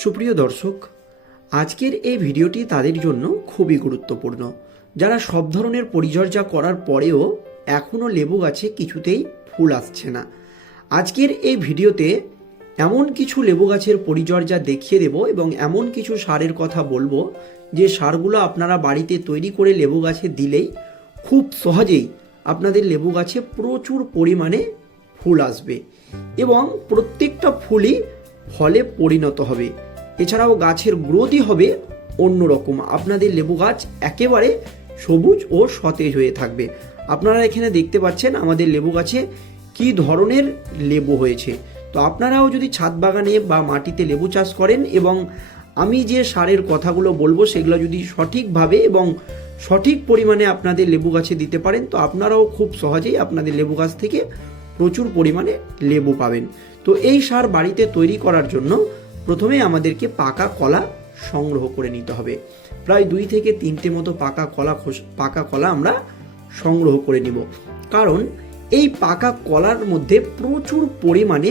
সুপ্রিয় দর্শক, আজকের এই ভিডিওটি তাদের জন্য খুবই গুরুত্বপূর্ণ। যারা সব ধরনের পরিচর্যা করার পরেও এখনও লেবু গাছে কিছুতেই ফুল আসছে না, আজকের এই ভিডিওতে এমন কিছু লেবু গাছের পরিচর্যা দেখিয়ে দেব এবং এমন কিছু সারের কথা বলব, যে সারগুলো আপনারা বাড়িতে তৈরি করে লেবু গাছে দিলেই খুব সহজেই আপনাদের লেবু গাছে প্রচুর পরিমাণে ফুল আসবে। এবং প্রত্যেকটা ফুলই ফলে পরিণত হবে। এছাড়াও গাছের গ্রোথই হবে অন্যরকম। আপনাদের লেবু গাছ একেবারে সবুজ ও সতেজ হয়ে থাকবে। আপনারা এখানে দেখতে পাচ্ছেন আমাদের লেবু গাছে কি ধরনের লেবু হয়েছে। তো আপনারাও যদি ছাদ বাগানে বা মাটিতে লেবু চাষ করেন এবং আমি যে সারের কথাগুলো বলব সেগুলো যদি সঠিকভাবে এবং সঠিক পরিমাণে আপনাদের লেবু গাছে দিতে পারেন, তো আপনারাও খুব সহজেই আপনাদের লেবু গাছ থেকে প্রচুর পরিমাণে লেবু পাবেন। তো এই সার বাড়িতে তৈরি করার জন্য প্রথমে আমাদেরকে পাকা কলা সংগ্রহ করে নিতে হবে। প্রায় দুই থেকে তিনটে মতো পাকা কলা পাকা কলা আমরা সংগ্রহ করে নিব। কারণ এই পাকা কলার মধ্যে প্রচুর পরিমাণে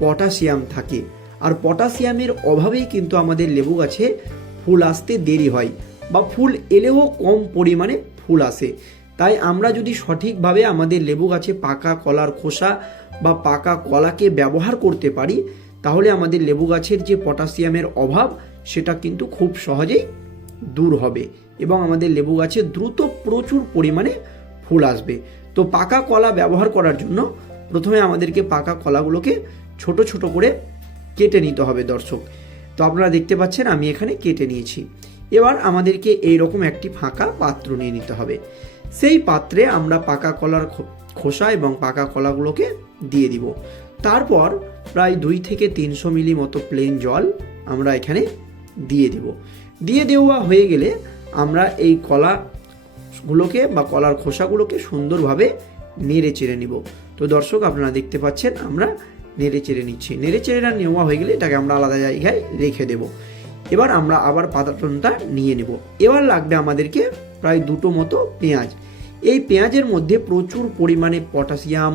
পটাশিয়াম থাকে। আর পটাশিয়ামের অভাবেই কিন্তু আমাদের লেবু গাছে ফুল আসতে দেরি হয় বা ফুল এলেও কম পরিমাণে ফুল আসে। তাই আমরা যদি সঠিকভাবে আমাদের লেবু গাছে পাকা কলার খোসা বা পাকা কলাকে ব্যবহার করতে পারি, তাহলে আমাদের লেবু গাছের যে পটাশিয়ামের অভাব, সেটা কিন্তু খুব সহজেই দূর হবে এবং আমাদের লেবু গাছে দ্রুত প্রচুর পরিমাণে ফুল আসবে। তো পাকা কলা ব্যবহার করার জন্য প্রথমে আমাদেরকে পাকা কলাগুলোকে ছোট ছোট করে কেটে নিতে হবে দর্শক। তো আপনারা দেখতে পাচ্ছেন আমি এখানে কেটে নিয়েছি। এবার আমাদেরকে এই রকম একটি ফাঁকা পাত্র নিয়ে নিতে হবে। সেই পাত্রে আমরা পাকা কলার খোসা এবং পাকা কলাগুলোকে দিয়ে দিব। তারপর প্রায় দুই থেকে তিনশো মিলি মতো প্লেন জল আমরা এখানে দিয়ে দিব। দিয়ে দেওয়া হয়ে গেলে আমরা এই কলাগুলোকে বা কলার খোসাগুলোকে সুন্দরভাবে নেড়ে চেড়ে নিব। তো দর্শক, আপনারা দেখতে পাচ্ছেন আমরা নেড়ে চেড়ে নিচ্ছি। নেড়ে চেড়ে নেওয়া হয়ে গেলে এটাকে আমরা আলাদা জায়গায় রেখে দেব। এবার আমরা আবার পাতাটনটা নিয়ে নেব। এবার লাগবে আমাদেরকে প্রায় দুটো মতো পেঁয়াজ। এই পেঁয়াজের মধ্যে প্রচুর পরিমাণে পটাশিয়াম,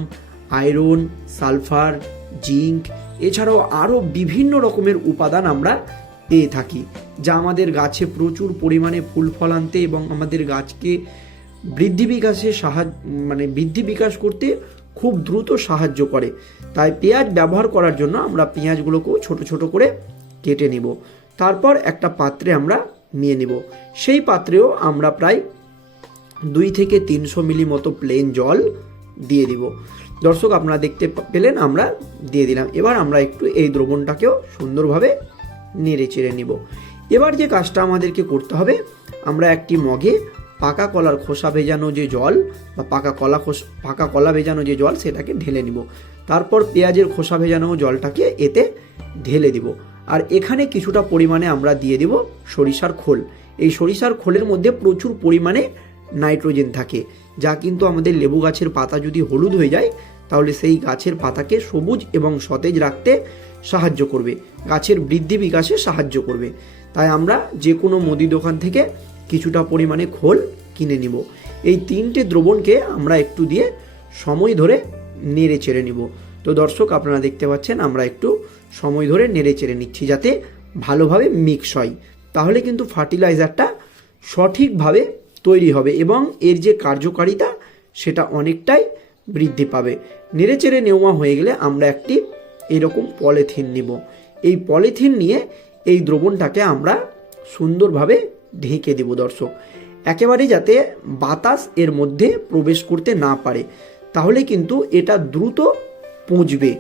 আয়রন, সালফার, জিঙ্ক, এছাড়াও আরও বিভিন্ন রকমের উপাদান আমরা পেয়ে থাকি, যা আমাদের গাছে প্রচুর পরিমাণে ফুল ফল আনতে এবং আমাদের গাছকে বৃদ্ধি বিকাশে সাহায্য মানে বৃদ্ধি বিকাশ করতে খুব দ্রুত সাহায্য করে। তাই পেঁয়াজ ব্যবহার করার জন্য আমরা পেঁয়াজগুলোকেও ছোট ছোট করে কেটে নিব। তারপর একটা পাত্রে আমরা নিয়ে নিব। সেই পাত্রেও আমরা প্রায় দুই থেকে তিনশো মিলি মতো প্লেন জল দিয়ে দিব। দর্শক, আপনারা দেখতে পেলেন আমরা দিয়ে দিলাম। এবার আমরা একটু এই দ্রবণটাকেও সুন্দরভাবে নেড়ে চেড়ে নিব। এবার যে কাজটা আমাদেরকে করতে হবে, আমরা একটি মগে পাকা কলার খোসা ভেজানো যে জল বা পাকা কলা খোস পাকা কলা ভেজানো যে জল, সেটাকে ঢেলে নিব। তারপর পেঁয়াজের খোসা ভেজানো জলটাকে এতে ঢেলে দিব। আর এখানে কিছুটা পরিমাণে আমরা দিয়ে দিব সরিষার খোল। এই সরিষার খোলের মধ্যে প্রচুর পরিমাণে নাইট্রোজেন থাকে, যা কিন্তু আমাদের লেবু গাছের পাতা যদি হলুদ হয়ে যায়, তাহলে সেই গাছের পাতাকে সবুজ এবং সতেজ রাখতে সাহায্য করবে, গাছের বৃদ্ধি বিকাশে সাহায্য করবে। তাই আমরা যে কোনো মুদি দোকান থেকে কিছুটা পরিমাণে খোল কিনে নিব। এই তিনটে দ্রবণকে আমরা একটু দিয়ে সময় ধরে নেড়ে চেড়ে নিব। তো দর্শক, আপনারা দেখতে পাচ্ছেন, আমরা একটু সময় ধরে নেড়ে চেড়ে নিচ্ছি যাতে ভালোভাবে মিক্স হয়। তাহলে কিন্তু ফার্টিলাইজারটা সঠিকভাবে তৈরি হবে এবং এর যে কার্যকারিতা, সেটা অনেকটাই বৃদ্ধি পাবে। নেড়ে চেড়ে নেওয়া হয়ে গেলে আমরা একটি এরকম পলিথিন নিব। এই পলিথিন নিয়ে এই দ্রবণটাকে আমরা সুন্দরভাবে ঢেকে দেব দর্শক। একেবারে যাতে বাতাস এর মধ্যে প্রবেশ করতে না পারে। তাহলে কিন্তু এটা দ্রুত পচবে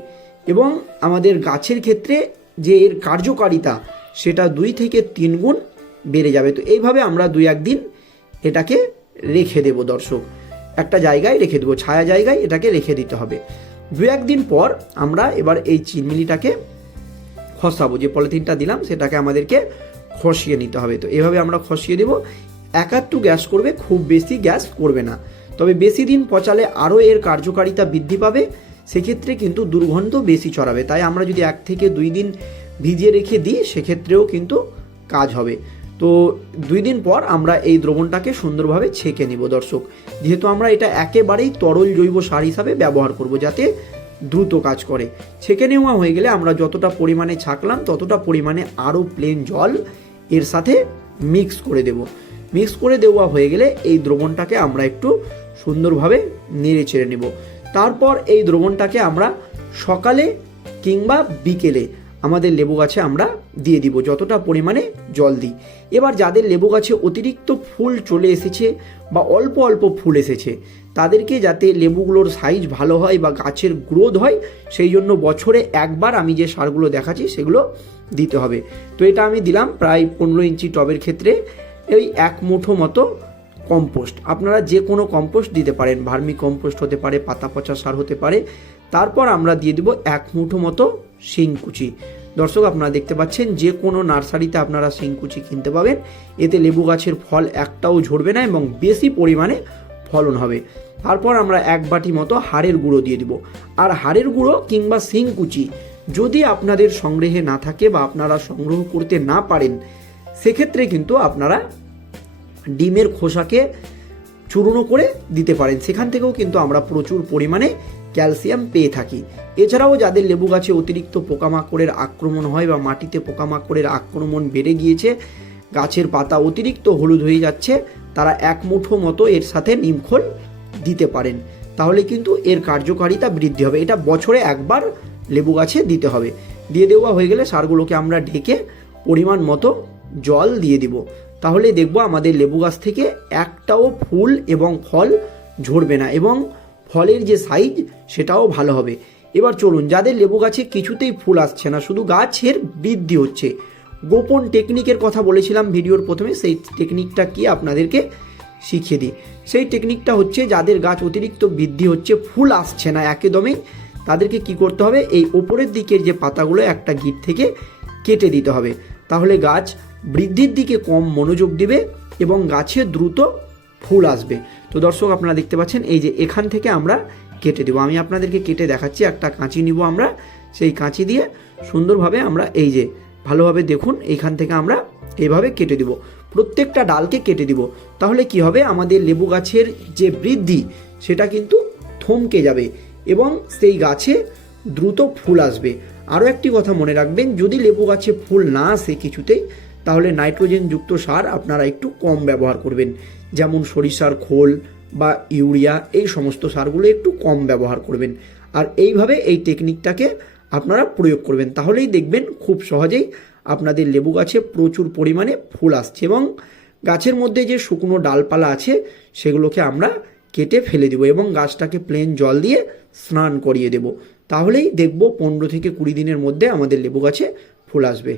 এবং আমাদের গাছের ক্ষেত্রে যে এর কার্যকারিতা, সেটা দুই থেকে তিন গুণ বেড়ে যাবে। তো এইভাবে আমরা দুই একদিন এটাকে রেখে দেব দর্শক। একটা জায়গায় রেখে দেবো, ছায়া জায়গায় এটাকে রেখে দিতে হবে। দু একদিন পর আমরা এবার এই চিনমিলিটাকে খসাবো। যে পলিথিনটা দিলাম, সেটাকে আমাদেরকে খসিয়ে নিতে হবে। তো এভাবে আমরা খসিয়ে দেব। একাত্তু গ্যাস করবে, খুব বেশি গ্যাস করবে না। তবে বেশি দিন পচালে আরও এর কার্যকারিতা বৃদ্ধি পাবে। সেক্ষেত্রে কিন্তু দুর্গন্ধ বেশি ছড়াবে। তাই আমরা যদি এক থেকে দুই দিন ভিজিয়ে রেখে দিই, সেক্ষেত্রেও কিন্তু কাজ হবে। তো দুই দিন পর আমরা এই দ্রবণটাকে সুন্দরভাবে ছেঁকে নিব, দর্শক। যেহেতু আমরা এটা একেবারেই তরল জৈব সার হিসাবে ব্যবহার করব, যাতে দ্রুত কাজ করে। ছেঁকে নেওয়া হয়ে গেলে আমরা যতটা পরিমাণে ছাকলাম, ততটা পরিমাণে আরও প্লেন জল এর সাথে মিক্স করে দেব। মিক্স করে দেওয়া হয়ে গেলে এই দ্রবণটাকে আমরা একটু সুন্দরভাবে নেড়ে চেড়ে নেব। তারপর এই দ্রবণটাকে আমরা সকালে কিংবা বিকেলে আমাদের লেবু গাছে আমরা দিয়ে দিব, যতটা পরিমাণে জল দিই। এবার যাদের লেবু গাছে অতিরিক্ত ফুল চলে এসেছে বা অল্প অল্প ফুল এসেছে, তাদেরকে যাতে লেবুগুলোর সাইজ ভালো হয় বা গাছের গ্রোথ হয়, সেই জন্য বছরে একবার আমি যে সারগুলো দেখাচ্ছি, সেগুলো দিতে হবে। তো এটা আমি দিলাম প্রায় পনেরো ইঞ্চি টবের ক্ষেত্রে, এই এক মুঠো মতো কম্পোস্ট আপনারা যে কোনো কম্পোস্ট দিতে পারেন। ভার্মি কম্পোস্ট হতে পারে, পাতা পচা সার হতে পারে। তারপর আমরা দিয়ে দেবো এক মুঠো মতো শিংকুচি। দর্শক, আপনারা দেখতে পাচ্ছেন যে কোনো নার্সারিতে আপনারা শিংকুচি কিনতে পাবেন। এতে লেবু গাছের ফল একটাও ঝরবে না এবং বেশি পরিমাণে ফলন হবে। তারপর আমরা এক বাটি মতো হাড়ের গুঁড়ো দিয়ে দিব। আর হাড়ের গুঁড়ো কিংবা শিংকুচি যদি আপনাদের সংগ্রহে না থাকে বা আপনারা সংগ্রহ করতে না পারেন, সেক্ষেত্রে কিন্তু আপনারা ডিমের খোসাকে চূর্ণ করে দিতে পারেন। সেখান থেকেও কিন্তু আমরা প্রচুর পরিমাণে ক্যালসিয়াম পেয়ে থাকি। এছাড়াও যাদের লেবু গাছে অতিরিক্ত পোকামাকড়ের আক্রমণ হয় বা মাটিতে পোকামাকড়ের আক্রমণ বেড়ে গিয়েছে, গাছের পাতা অতিরিক্ত হলুদ হয়ে যাচ্ছে, তারা এক মুঠো মতো এর সাথে নিমখোল দিতে পারেন। তাহলে কিন্তু এর কার্যকারিতা বৃদ্ধি হবে। এটা বছরে একবার লেবু গাছে দিতে হবে। দিয়ে দেওয়া হয়ে গেলে সারগুলোকে আমরা ঢেকে পরিমাণ মতো জল দিয়ে দিব। তাহলে দেখব আমাদের লেবু গাছ থেকে একটাও ফুল এবং ফল ঝরবে না এবং ফলের যে সাইজ সেটাও ভালো হবে। এবার চলুন, যাদের লেবু গাছে কিছুতেই ফুল আসছে না, শুধু গাছের বৃদ্ধি হচ্ছে। গোপন টেকনিকের কথা বলেছিলাম ভিডিওর প্রথমে, সেই টেকনিকটা কি আপনাদেরকে শিখিয়ে দিই। সেই টেকনিকটা হচ্ছে, যাদের গাছ অতিরিক্ত বৃদ্ধি হচ্ছে, ফুল আসছে না একদমই, তাদেরকে কি করতে হবে? এই ওপরের দিকের যে পাতাগুলো, একটা গিট থেকে কেটে দিতে হবে। তাহলে গাছ বৃদ্ধির দিকে কম মনোযোগ দিবে এবং গাছে দ্রুত ফুল আসবে। তো দর্শক, আপনারা দেখতে পাচ্ছেন, এই যে এখান থেকে আমরা কেটে দেবো। আমি আপনাদেরকে কেটে দেখাচ্ছি, একটা কাঁচি নিব আমরা। সেই কাঁচি দিয়ে সুন্দরভাবে আমরা এই যে ভালোভাবে দেখুন এইখান থেকে আমরা এইভাবে কেটে দিব। প্রত্যেকটা ডালকে কেটে দিব। তাহলে কি হবে? আমাদের লেবু গাছের যে বৃদ্ধি, সেটা কিন্তু থমকে যাবে এবং সেই গাছে দ্রুত ফুল আসবে। আরও একটি কথা মনে রাখবেন, যদি লেবু গাছে ফুল না আসে কিছুতেই, তাহলে নাইট্রোজেনযুক্ত সার আপনারা একটু কম ব্যবহার করবেন। যেমন সরিষার খোল বা ইউরিয়া, এই সমস্ত সারগুলো একটু কম ব্যবহার করবেন। আর এইভাবে এই টেকনিকটাকে আপনারা প্রয়োগ করবেন। তাহলেই দেখবেন খুব সহজেই আপনাদের লেবু গাছে প্রচুর পরিমাণে ফুল আসছে এবং গাছের মধ্যে যে শুকনো ডালপালা আছে, সেগুলোকে আমরা কেটে ফেলে দেবো এবং গাছটাকে প্লেন জল দিয়ে স্নান করিয়ে দেব। তাহলেই দেখব পনেরো থেকে কুড়ি দিনের মধ্যে আমাদের লেবু গাছে ফুল আসবে।